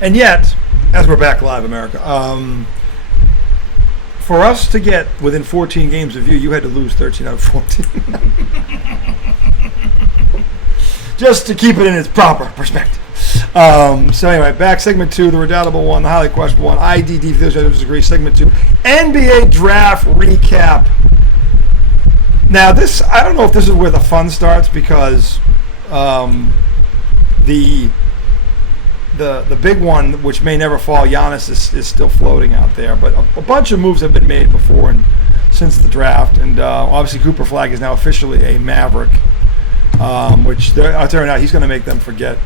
And yet, as we're back live, America, for us to get within 14 games of you had to lose 13 out of 14. Just to keep it in its proper perspective. So anyway, back segment 2, the redoubtable one, the highly questionable one, IDD for those who disagree, segment 2, NBA draft recap. Now this, I don't know if this is where the fun starts because the big one, which may never fall, Giannis is still floating out there, but a bunch of moves have been made before and since the draft, and obviously Cooper Flagg is now officially a Maverick, which I'll tell you now, he's going to make them forget.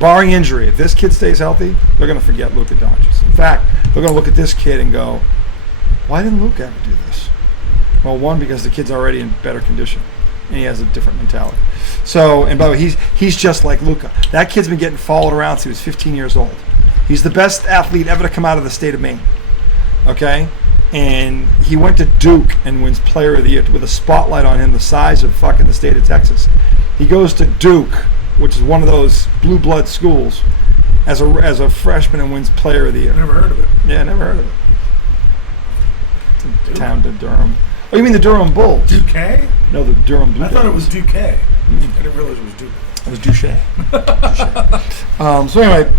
Barring injury, if this kid stays healthy, they're going to forget Luka Doncic. In fact, they're going to look at this kid and go, why didn't Luka ever do this? Well, one, because the kid's already in better condition, and he has a different mentality. So, and by the way, he's just like Luka. That kid's been getting followed around since he was 15 years old. He's the best athlete ever to come out of the state of Maine, okay? And he went to Duke and wins Player of the Year with a spotlight on him the size of fucking the state of Texas. He goes to Duke, which is one of those blue blood schools, as a freshman and wins Player of the Year. Never heard of it. Yeah, never heard of it. It's a town to Durham. Oh, you mean the Durham Bulls? Duke? No, the Durham Blue. I thought it was Duke. I didn't realize it was Duke. It was Duche. So anyway,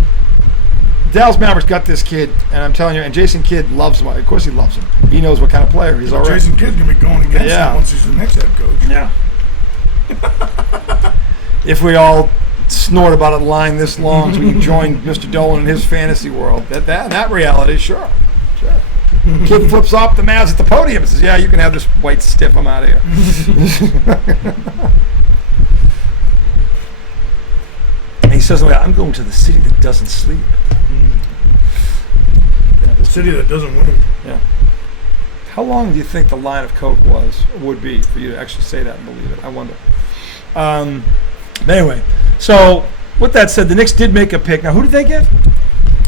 Dallas Mavericks got this kid, and I'm telling you, and Jason Kidd loves him. Of course he loves him. He knows what kind of player he's already. Jason Kidd's going to be going against him once he's the next head coach. Yeah. If we all snort about a line this long so we can join Mr. Dolan in his fantasy world, that reality, sure. Kid flips off the Mavs at the podium and says, yeah, you can have this white stiff, I'm out of here. And he says, I'm going to the city that doesn't sleep. Yeah, the city that doesn't win. Yeah. How long do you think the line of coke would be for you to actually say that and believe it? I wonder. Anyway, so with that said, the Knicks did make a pick. Now, who did they get?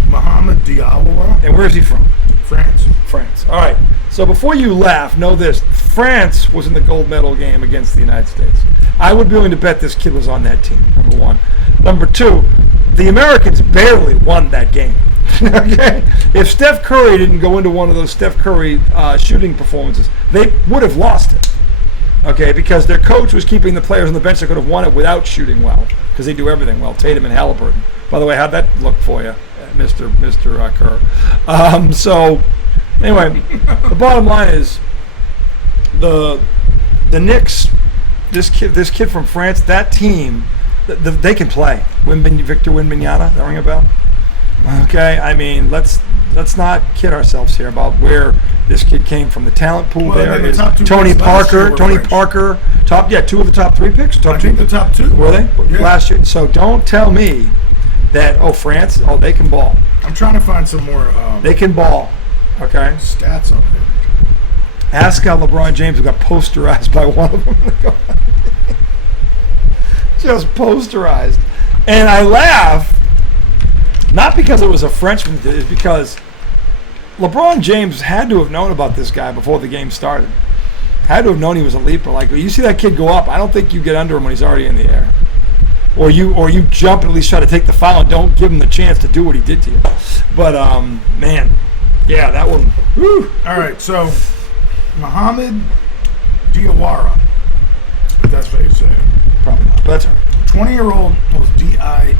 Mohamed Diawara. And where is he from? France. All right. So before you laugh, know this. France was in the gold medal game against the United States. I would be willing to bet this kid was on that team, number one. Number two, the Americans barely won that game. Okay? If Steph Curry didn't go into one of those Steph Curry shooting performances, they would have lost it. Okay, because their coach was keeping the players on the bench that could have won it without shooting well, because they do everything well. Tatum and Halliburton. By the way, how'd that look for you, Mr. Kerr? So, anyway, the bottom line is the Knicks. This kid from France, that team, they can play. Victor Wembanyama, that ring a bell? Okay, I mean, let's not kid ourselves here about where this kid came from. The talent pool there is Tony Parker, two of the top 3 picks. I think the top 2 were they yeah. last year? So don't tell me that France, they can ball. I'm trying to find some more. They can ball. Okay, stats on there. Ask LeBron James, who got posterized by one of them. Just posterized, and I laugh. Not because it was a Frenchman, it's because LeBron James had to have known about this guy before the game started. Had to have known he was a leaper. Like, you see that kid go up, I don't think you get under him when he's already in the air. Or you jump and at least try to take the foul and don't give him the chance to do what he did to you. But, man, yeah, that one. Whew. All right, so Mohamed Diawara, if that's what you say. Probably not, but that's all right. 20-year-old, was Diawara.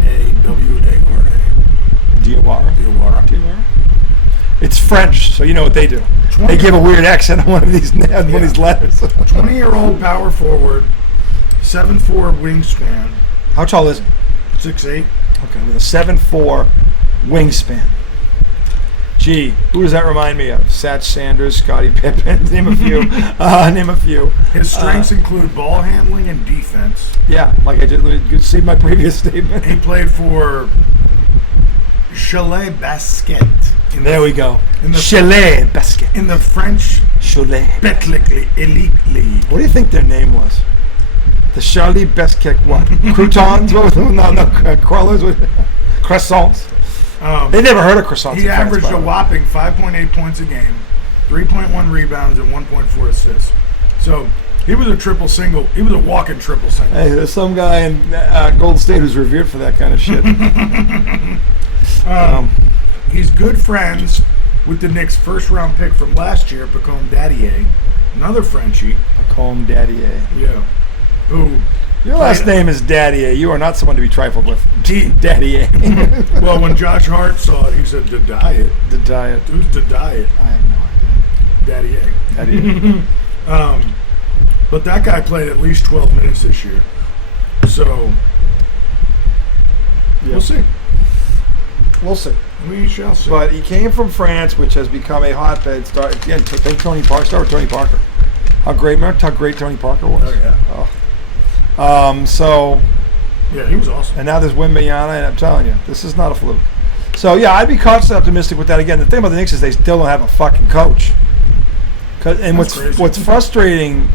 Diawara. It's French, so you know what they do. They give a weird accent on one of these letters. 20-year-old power forward, 7'4" wingspan. How tall is he? 6'8". Okay, with a 7'4" wingspan. Gee, who does that remind me of? Satch Sanders, Scottie Pippen, name a few. His strengths include ball handling and defense. Yeah, like I just see my previous statement. He played for Chalet Basket. There we go. Chalet Basket. In the French Chalet Betclic Elite League. What do you think their name was? The Charlie Basket what? Croutons? What was it? No, crawlers? Croissants? They never heard of croissants. He averaged a whopping 5.8 points a game, 3.1 rebounds, and 1.4 assists. So he was a triple single. He was a walking triple single. Hey, there's some guy in Golden State who's revered for that kind of shit. He's good friends with the Knicks' first-round pick from last year, Pacome Daddier, another Frenchie. Pacome Daddier. Yeah. Who? Your last name is Daddier. You are not someone to be trifled with. Daddier. Well, when Josh Hart saw it, he said, "The diet." The diet. Who's the diet? I have no idea. Daddier. Daddier. But that guy played at least 12 minutes this year. So, Yeah. we'll see. We'll see. We shall see. But he came from France, which has become a hotbed. Again, think Tony Parker. Start with Tony Parker. Remember how great Tony Parker was? Oh, yeah. So, Yeah, he was awesome. and now there's Wembanyama, and I'm telling you, this is not a fluke. So, yeah, I'd be cautiously optimistic with that. Again, the thing about the Knicks is they still don't have a fucking coach. And That's crazy. what's frustrating,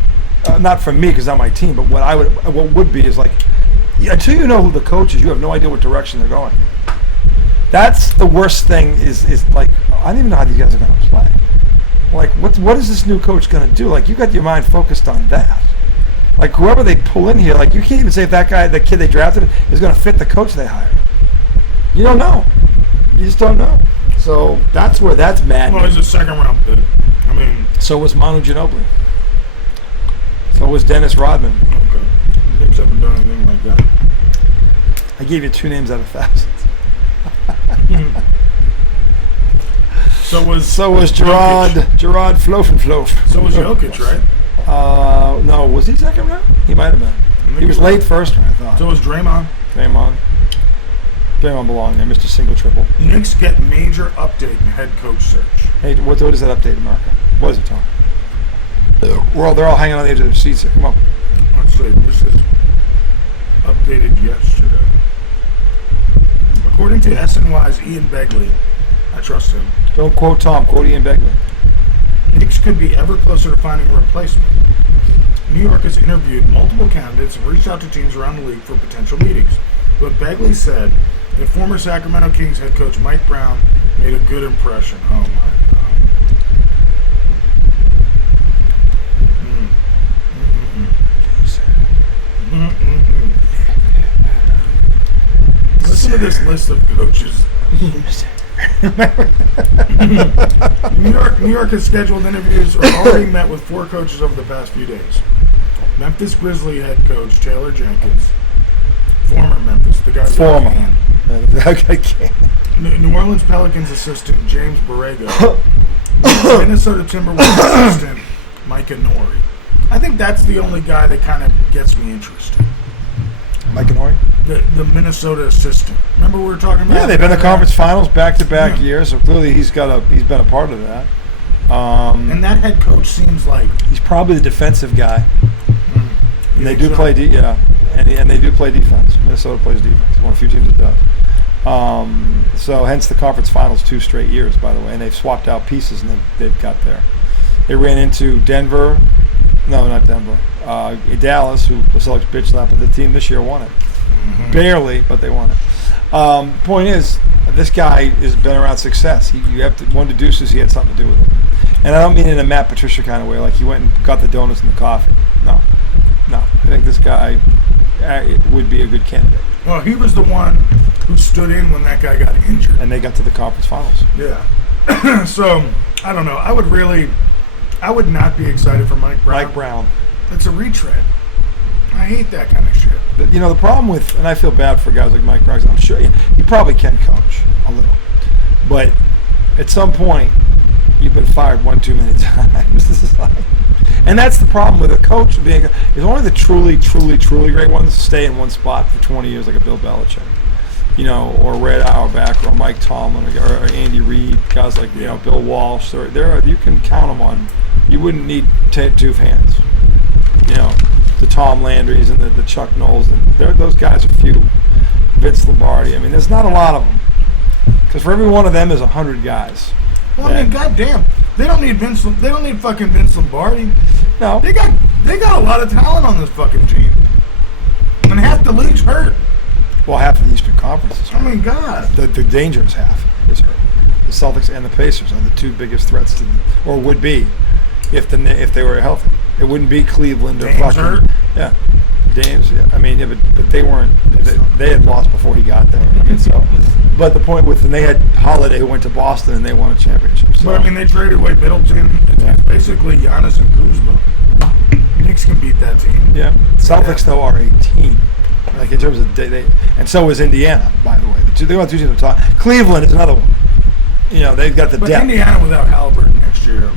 not for me because it's not my team, but what would be is like, until you know who the coach is, you have no idea what direction they're going. That's the worst thing. Is like, I don't even know how these guys are going to play. Like, what is this new coach going to do? Like, you got your mind focused on that. Like, whoever they pull in here, like, you can't even say if that guy, the kid they drafted, is going to fit the coach they hired. You don't know. You just don't know. So that's where that's mad. Well, he's a second-round pick. I mean, So was Manu Ginobili. So was Dennis Rodman. okay. Knicks haven't done anything like that. I gave you 2 names out of thousands. So was Gerard Jokic. Flofen. So was Jokic, right? No, was he second round? He might have been. He was late first round, I thought. So was Draymond. Draymond belonged there, Mr. Single Triple. Knicks get major update in head coach search. Hey, what is that update, America? What is it, Tom? They're all hanging on the edge of their seats here. Come on. Let's see. This is updated yesterday. According to SNY's Ian Begley, I trust him, Don't quote Tom, quote Ian Begley. Knicks could be ever closer to finding a replacement. New York has interviewed multiple candidates and reached out to teams around the league for potential meetings. But Begley said that former Sacramento Kings head coach Mike Brown made a good impression. Oh my God. Listen to this list of coaches. New York has scheduled interviews or already met with 4 coaches over the past few days. Memphis Grizzlies head coach Taylor Jenkins, former Memphis, the guy I can't. New Orleans Pelicans assistant James Borrego, Minnesota Timberwolves assistant Micah Nori. I think that's the only guy that kind of gets me interested. Mike and Horry? The Minnesota assistant. Remember we were talking about? Yeah, they've been in the conference finals back-to-back years, so clearly he's been a part of that. And that head coach seems like He's probably the defensive guy. And they do so? play, and they do play defense. Minnesota plays defense. One of the few teams that does. So hence the conference finals 2 straight years, by the way, and they've swapped out pieces and they've got there. They ran into Denver. No, not Denver. Dallas, who the Celtics bitch slapped, but the team this year won it. Barely, but they won it. Point is, this guy has been around success. You have to one deduces he had something to do with it. And I don't mean in a Matt Patricia kind of way, like he went and got the donuts and the coffee. No. I think this guy would be a good candidate. Well, he was the one who stood in when that guy got injured. And they got to the conference finals. Yeah. So, I don't know. I would not be excited for Mike Brown. Mike Brown. It's a retread. I hate that kind of shit. The problem with, and I feel bad for guys like Mike Brown, I'm sure he probably can coach a little. But at some point, you've been fired one too many times. This is like, and that's the problem with a coach being. Is only the truly great ones stay in one spot for 20 years, like a Bill Belichick, or Red Auerbach, or Mike Tomlin, or Andy Reid, guys like Bill Walsh. You can count them on. You wouldn't need 2 hands. The Tom Landrys and the Chuck Knowles, and those guys are few. Vince Lombardi. I mean, there's not a lot of them. Because for every one of them, there's 100 guys. Well, I mean, goddamn, they don't need They don't need fucking Vince Lombardi. No, They got a lot of talent on this fucking team, and half the league's hurt. well, half of the Eastern Conference is hurt. I mean, God. The dangerous half is hurt. The Celtics and the Pacers are the 2 biggest threats to or would be, if they were healthy. It wouldn't be Cleveland or Dame's fucking hurt. Yeah, Dame's. Yeah. I mean, but they weren't. They had lost before he got there. I mean, so But the point with, and they had Holiday who went to Boston and they won a championship. So. But I mean, they traded away Middleton. It's basically Giannis and Kuzma. Knicks can beat that team. Yeah. Celtics though are a team. Like in terms of they and so is Indiana, by the way. They got two teams to talk. Cleveland is another one. You know, they've got the But depth. Indiana without Halliburton next year. No.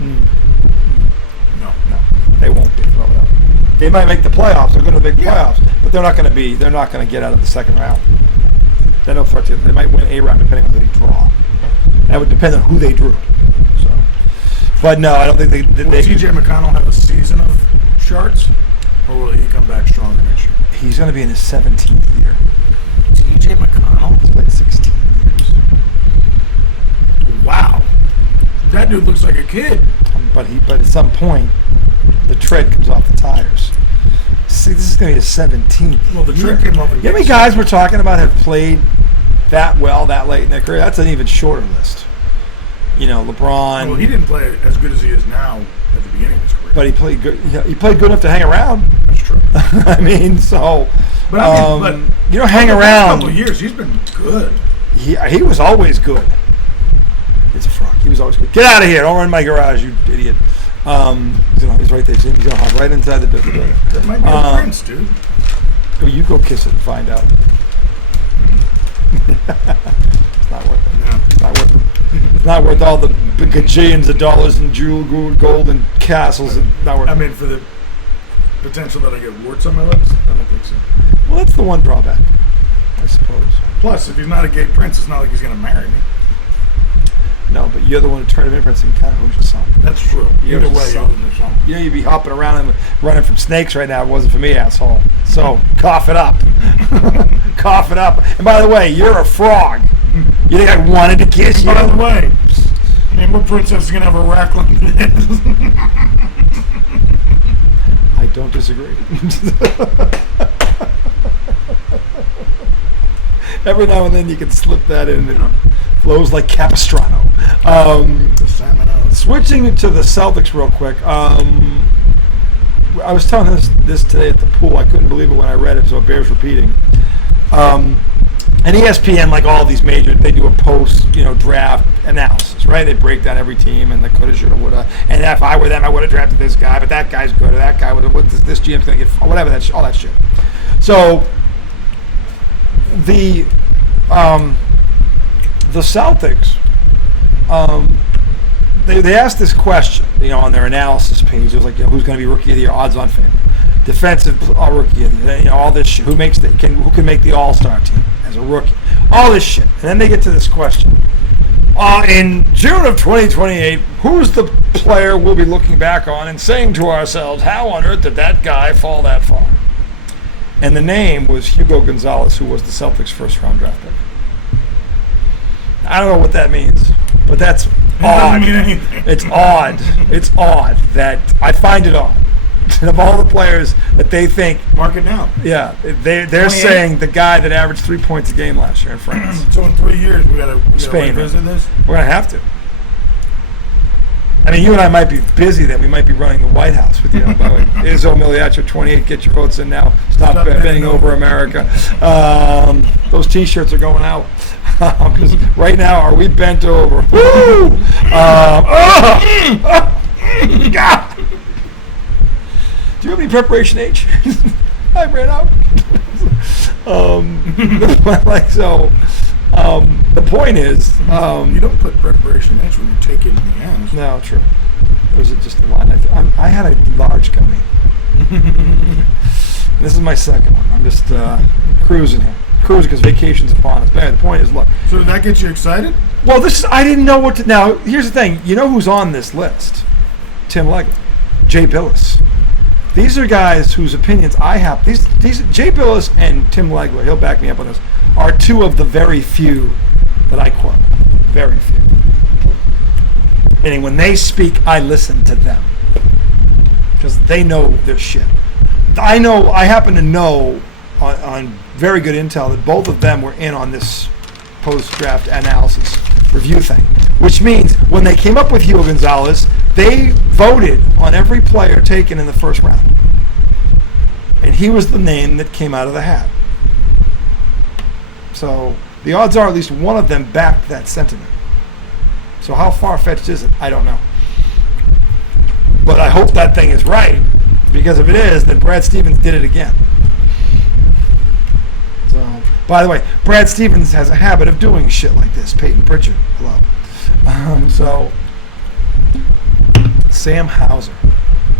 They won't be. They might make the playoffs. They're going to make the playoffs, but they're not going to be. They're not going to get out of the second round. They're no threat to. They might win a round depending on who they draw. That would depend on who they drew. So, but no, I don't think they. Will T.J. McConnell have a season of shards, or will he come back stronger next year? He's going to be in his 17th year. T.J. McConnell? He's played 16 years. Wow, that dude looks like a kid. But at some point, the tread comes off the tires. See, this is going to be his 17th. Well, the year. tread came off. You know how many guys we're talking about have played that well that late in their career? That's an even shorter list. You know, LeBron. Well, he didn't play as good as he is now at the beginning of his career. But he played good. He played good enough to hang around. That's true. I mean, so. But I mean, but you know, hang for the around. past couple of years, he's been good. He was always good. It's a frog. He was always good. Get out of here! Don't run in my garage, you idiot. He's right there. He's gonna hop right inside the building. That might be a prince, dude. Well, you go kiss it and find out. It's not worth it. No. It's not worth it. It's not worth all the gajillions of dollars in gold and castles. It's not worth it. I mean, for the potential that I get warts on my lips, I don't think so. Well, that's the one drawback, I suppose. Plus, if he's not a gay prince, it's not like he's going to marry me. No, but you're the one who turned him in, Prince, and kind of owes you something. That's true. You're Either just way, something. there's something. You know, you'd be hopping around and running from snakes right now if it wasn't for me, asshole. So, cough it up. Cough it up. And by the way, you're a frog. You think I wanted to kiss you? By the way, I mean, what princess is going to have a rack like this? I don't disagree. Every now and then you can slip that in. It flows like Capistrano. Switching to the Celtics real quick. I was telling this today at the pool. I couldn't believe it when I read it, so it bears repeating. And ESPN, like all these major, they do a post-draft analysis, right? They break down every team and the coulda, shoulda, woulda. And if I were them, I would have drafted this guy, but that guy's good, or that guy would have. What this GM's going to get? Whatever all that shit. So the Celtics, they asked this question, on their analysis page. It was like, who's going to be Rookie of the Year, odds-on favorite, defensive Rookie of the Year, all this shit. Who can make the All-Star team as a rookie? All this shit. And then they get to this question. In June of 2028, who's the player we'll be looking back on and saying to ourselves, how on earth did that guy fall that far? And the name was Hugo Gonzalez, who was the Celtics' first-round draft pick. I don't know what that means, but that's odd. Doesn't mean anything. It's odd. It's odd that I find it odd. Of all the players that they think, Mark it down. yeah, they're saying the guy that averaged 3 points a game last year in France. So in 3 years, we gotta Spain, revisit this. We're gonna have to. I mean, you and I might be busy then. We might be running the White House with you. By the way, Izzo Miliaccio, 28. Get your votes in now. Stop bending over America. Those T-shirts are going out. Because right now, are we bent over? Woo! God. Do you have any preparation H? I ran out. The point is, you don't put preparation H when you take it in the hands. no, true. Or was it just a line? I had a large coming. This is my second one. I'm just cruising here. Cruising because vacation's upon us. But the point is, look. So did that get you excited? Well, I didn't know what to. Now, here's the thing. You know who's on this list? Tim Legler, Jay Billis. These are guys whose opinions I have. These Jay Billis and Tim Legler, he'll back me up on this, are two of the very few that I quote. Very few. Meaning when they speak, I listen to them. Because they know their shit. I happen to know on very good intel that both of them were in on this post-draft analysis review thing. Which means when they came up with Hugo Gonzalez, they voted on every player taken in the first round. And he was the name that came out of the hat. So the odds are at least one of them backed that sentiment. So how far-fetched is it? I don't know. But I hope that thing is right, because if it is, then Brad Stevens did it again. So, by the way, Brad Stevens has a habit of doing shit like this. Peyton Pritchard, hello. Sam Hauser,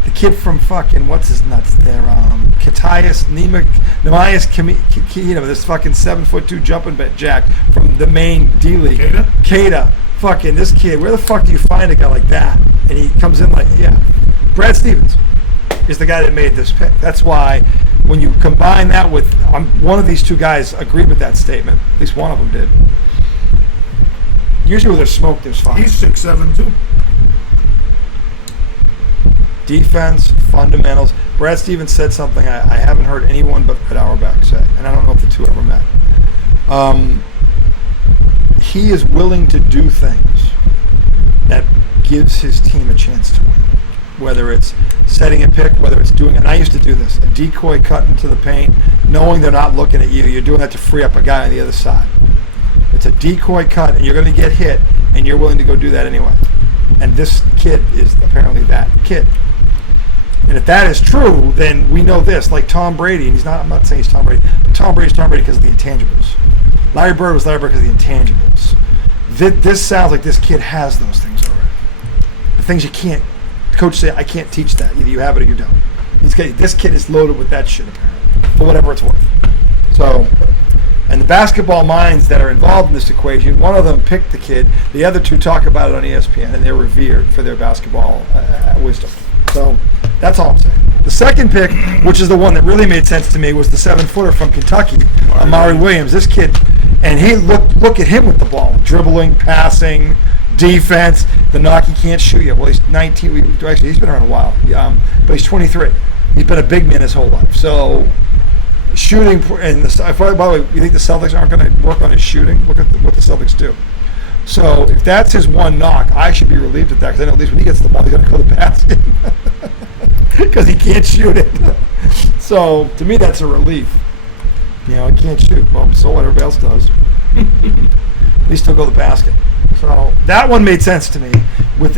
the kid from fucking what's his nuts there, Nemias, this fucking 7'2" jumping jack from the main D League. Cada, fucking this kid. Where the fuck do you find a guy like that? And he comes in like, yeah, Brad Stevens is the guy that made this pick. That's why when you combine that with one of these two guys agreed with that statement. At least one of them did. Usually, when there's smoke, there's fire. He's 6'7" too. Defense, fundamentals. Brad Stevens said something I haven't heard anyone but Ed Auerbach say, and I don't know if the two ever met. He is willing to do things that gives his team a chance to win. Whether it's setting a pick, whether it's doing, and I used to do this, a decoy cut into the paint, knowing they're not looking at you. You're doing that to free up a guy on the other side. It's a decoy cut, and you're going to get hit, and you're willing to go do that anyway. And this kid is apparently that kid. And if that is true, then we know this, like Tom Brady, and I'm not saying he's Tom Brady, but Tom Brady's Tom Brady because of the intangibles. Larry Bird was Larry Bird because of the intangibles. This sounds like this kid has those things already. The things you can't, coach say, I can't teach that. Either you have it or you don't. This kid is loaded with that shit apparently, for whatever it's worth. So, and the basketball minds that are involved in this equation, one of them picked the kid, the other two talk about it on ESPN, and they're revered for their basketball wisdom. So, that's all I'm saying. The second pick, which is the one that really made sense to me, was the 7-footer from Kentucky, Amari Williams. This kid, and he look at him with the ball, dribbling, passing, defense. The knock, he can't shoot yet. Well, he's 19. Actually, he's been around a while, but he's 23. He's been a big man his whole life. So shooting, and by the way, you think the Celtics aren't going to work on his shooting? Look at what the Celtics do. So if that's his one knock, I should be relieved at that, because I know at least when he gets the ball, he's going to go to the basket because he can't shoot it. So to me, that's a relief. He can't shoot. Well, so what? Everybody else does. At least he'll go to the basket. So that one made sense to me.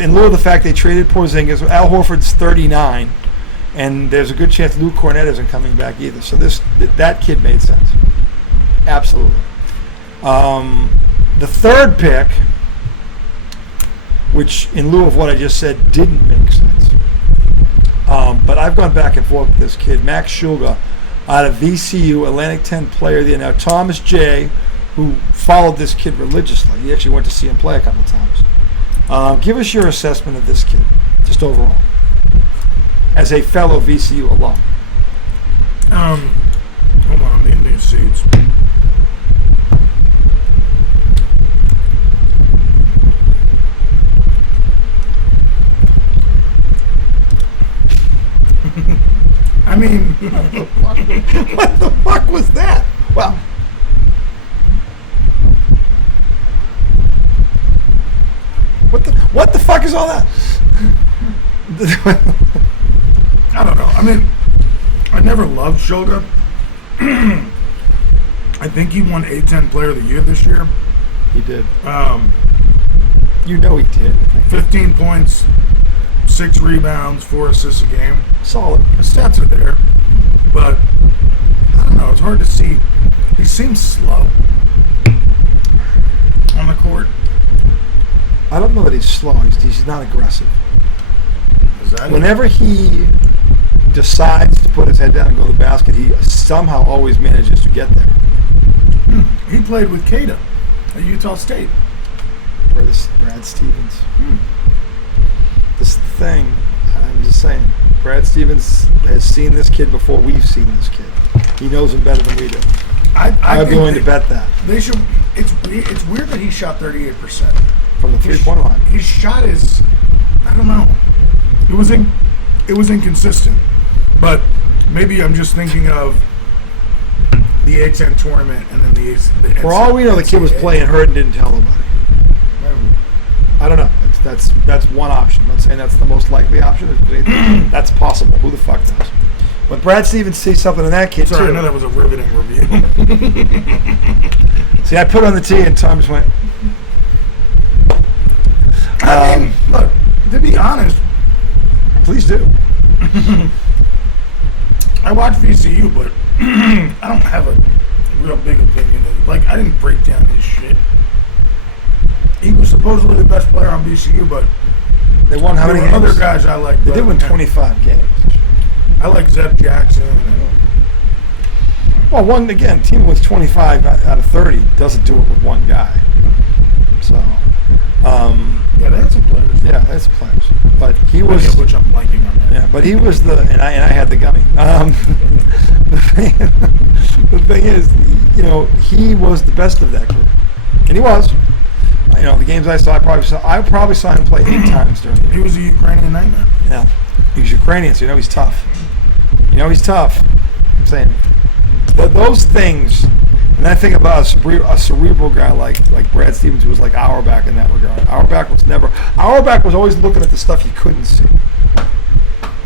In lieu of the fact they traded Porzingis, Al Horford's 39, and there's a good chance Luke Cornett isn't coming back either. So that kid made sense. Absolutely. The third pick, which in lieu of what I just said didn't make sense, but I've gone back and forth with this kid, Max Shulga, out of VCU, Atlantic 10 player of the year. Now, Thomas J., who followed this kid religiously, he actually went to see him play a couple times. Give us your assessment of this kid, just overall, as a fellow VCU alum. Hold on, I'm getting these seats. I mean, what the fuck was that? Well, what the fuck is all that? I don't know. I mean, I never loved Shulga. I think he won A10 Player of the Year this year. He did. He did. 15 points, 6 rebounds, 4 assists a game. Solid. The stats are there, but I don't know. It's hard to see. He seems slow on the court. I don't know that he's slow. He's not aggressive. Is that Whenever he decides to put his head down and go to the basket, he somehow always manages to get there. He played with Cada at Utah State. Where this Brad Stevens. This thing, I'm just saying, Brad Stevens has seen this kid before we've seen this kid. He knows him better than we do. I'm willing to bet that. They should. It's weird that he shot 38% from the 3-point line. His shot is, I don't know. It was inconsistent, but maybe I'm just thinking of the A10 tournament and then the For all we know, the kid was playing hurt and didn't tell nobody. I don't know. That's one option. I'm not saying that's the most likely option. That's possible. Who the fuck knows? But Brad Stevens sees something in that kid too. I know that was a riveting review. See, I put on the tee and Tom just went. I mean, look, to be honest, Please do. I watch VCU, but I don't have a real big opinion of it. Like, I didn't break down his shit. He was supposedly the best player on VCU, but They won how there many were games? other guys I like. They did win 25 games. I like Zeb Jackson. Well, one again, team wins 25 out of 30 doesn't do it with one guy. So, Yeah, they had some players. yeah, that's players. But he was, Which I'm blanking on that. yeah, but he was and I had the gummy. The thing is, you know, he was the best of that group, and he was. You know, the games I saw, I probably saw him play 8 times during the He year. was a Ukrainian nightmare. Yeah, he's Ukrainian, so you know he's tough. You know he's tough. I'm saying those things, and I think about a cerebral guy like Brad Stevens, who was like Auerbach in that regard. Auerbach was always looking at the stuff you couldn't see.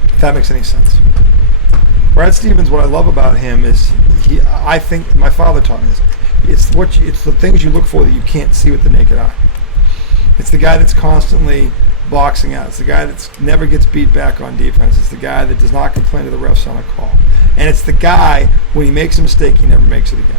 If that makes any sense. Brad Stevens, what I love about him is I think my father taught me this. It's the things you look for that you can't see with the naked eye. It's the guy that's constantly boxing out. It's the guy that never gets beat back on defense. It's the guy that does not complain to the refs on a call. And it's the guy, when he makes a mistake, he never makes it again.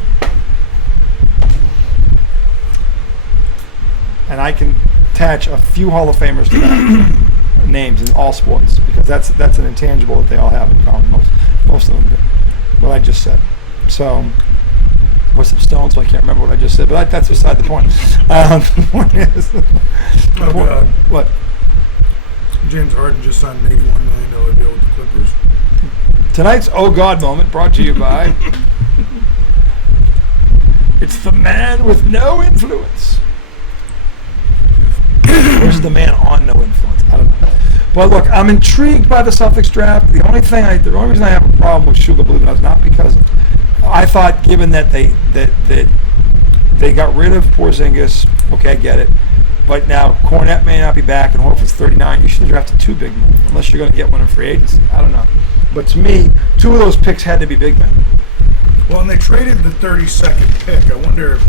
And I can attach a few Hall of Famers to that names in all sports, because that's an intangible that they all have in common. Most of them do. What I just said. So, was some stones, so I can't remember what I just said, but that's beside the point. The point is, what? James Harden just signed an $81 million deal with the Clippers. Tonight's Oh God moment brought to you by it's the man with no influence. Where's the man on no influence? I don't know. But look, I'm intrigued by the Celtics draft. The only reason I have a problem with Shulga, believe it or not, is not because I thought, given that they got rid of Porzingis, okay, I get it. But now Cornette may not be back, and Horford's 39. You should have drafted 2 big men, unless you're going to get one in free agency. I don't know. But to me, 2 of those picks had to be big men. Well, and they traded the 32nd pick. I wonder if,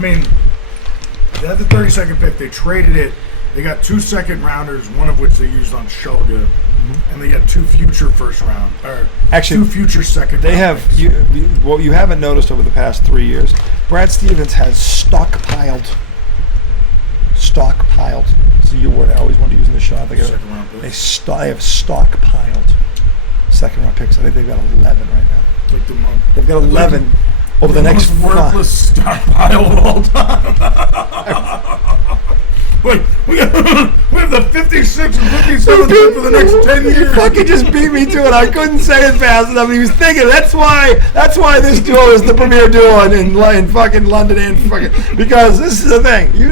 they had the 32nd pick. They traded it. They got 2 second-rounders, one of which they used on Shulga. And they got 2 future first-round, or actually 2 future second. They have, what you haven't noticed over the past 3 years, Brad Stevens has stockpiled. It's a word I always want to use in the show. They have stockpiled second-round picks. I think they've got 11 right now. Like the month. They've got 11 over the next most worthless stockpile of all time. Wait, we have the 56 and 57 for the next 10 years. He fucking just beat me to it. I couldn't say it fast enough. He was thinking that's why this duo is the premier duo in fucking London and fucking, because this is the thing. You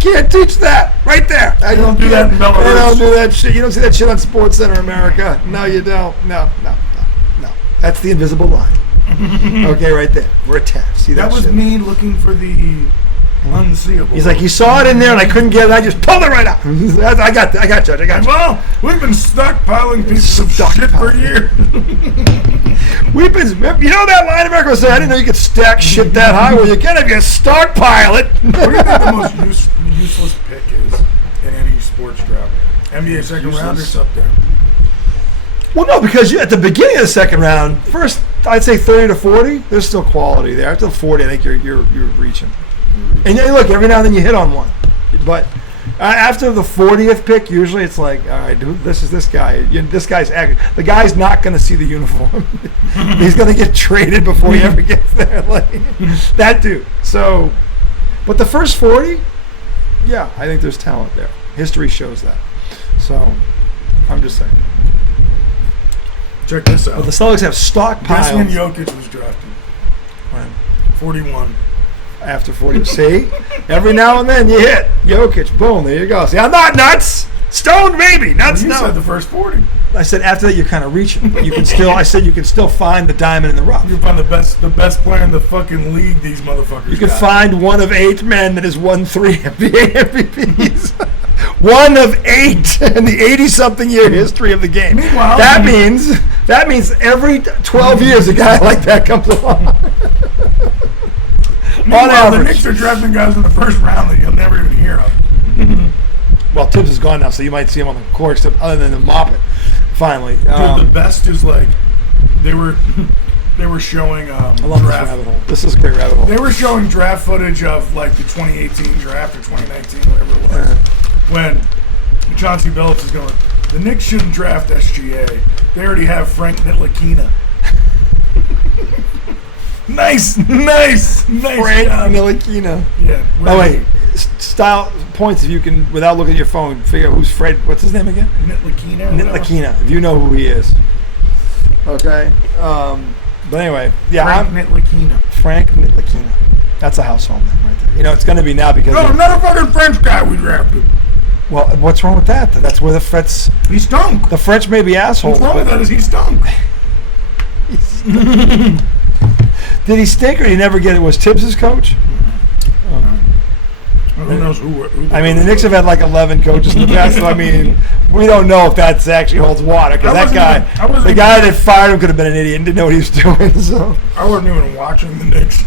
can't teach that right there. I don't do that in Belarus. You don't do that shit. You don't see that shit on SportsCenter America. No, you don't. No. That's the invisible line. Okay, right there. We're attached. See that? That was shit? me looking for the unseeable. He's like, he saw it in there and I couldn't get it. I just pulled it right out. I got Judge. I got you. Well, we've been stockpiling pieces of shit for years. We've been, you know that line America was saying, I didn't know you could stack shit that high. Well, you can if you stockpile it. What do you think the most useless pick is in any sports draft? NBA second rounders up there. Well, no, because at the beginning of the second round, first I'd say 30 to 40, there's still quality there. After 40, I think you're reaching. And look, every now and then you hit on one, but after the 40th pick, usually it's like, all right, dude, this is this guy. The guy's not going to see the uniform. He's going to get traded before he ever gets there. Like that dude. So, but the first 40, yeah, I think there's talent there. History shows that. So, I'm just saying. Check this out. But the Celtics have stockpiled. Guess when Jokic was drafted? When? 41. After 40. See? Every now and then you hit. Jokic. Boom. There you go. See, I'm not nuts. Stoned maybe. Nuts You no. said the first 40. I said after that you're kind of reaching. But you can still. I said you can still find the diamond in the rough. You can find the best player in the fucking league. These motherfuckers. You can got. find one of 8 men that has won 3 NBA MVPs. One of 8 in the 80-something year history of the game. Meanwhile, that means every 12 years a guy like that comes along. Meanwhile, the average. Knicks are drafting guys in the first round that you'll never even hear of. Well, Tibbs is gone now, so you might see him on the court, other than the mop it. Finally, Dude, the best is like they were showing I love this rabbit hole. This is a great rabbit hole. They were showing draft footage of like the 2018 draft or 2019, whatever it was, when Chauncey Billups is going, the Knicks shouldn't draft SGA. They already have Frank Ntilikina. nice. Frank Ntilikina. Yeah. Oh wait, style points if you can, without looking at your phone, figure out who's Fred. What's his name again? Ntilikina. If you know who he is. Okay. But anyway, yeah. Frank Ntilikina. That's a household name right there. You know, it's going to be now because. No, another fucking French guy we drafted. Well, what's wrong with that? That's where the French. He stunk. The French may be assholes. What's wrong with that is he stunk. Did he stink or did he never get it? Was Tibbs his coach? Who knows who I mean, the Knicks have had like 11 coaches in the past, so I mean, we don't know if that actually holds water, because that guy, the guy that fired him could have been an idiot and didn't know what he was doing, so. I wasn't even watching the Knicks.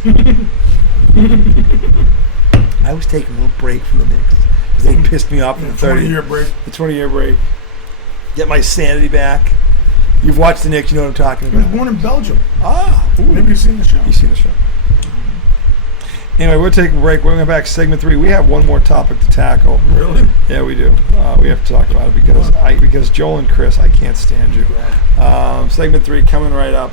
I was taking a little break from the Knicks, because they pissed me off in the 20-year break. The 20-year break. Get my sanity back. You've watched the Knicks, you know what I'm talking He was about. born in Belgium. Ah. Ooh. Maybe you've seen the show. You've seen the show. Anyway, we'll take a break. We're going back to segment 3. We have one more topic to tackle. Really? Yeah, we do. We have to talk about it because Joel and Chris, I can't stand you. Segment 3 coming right up.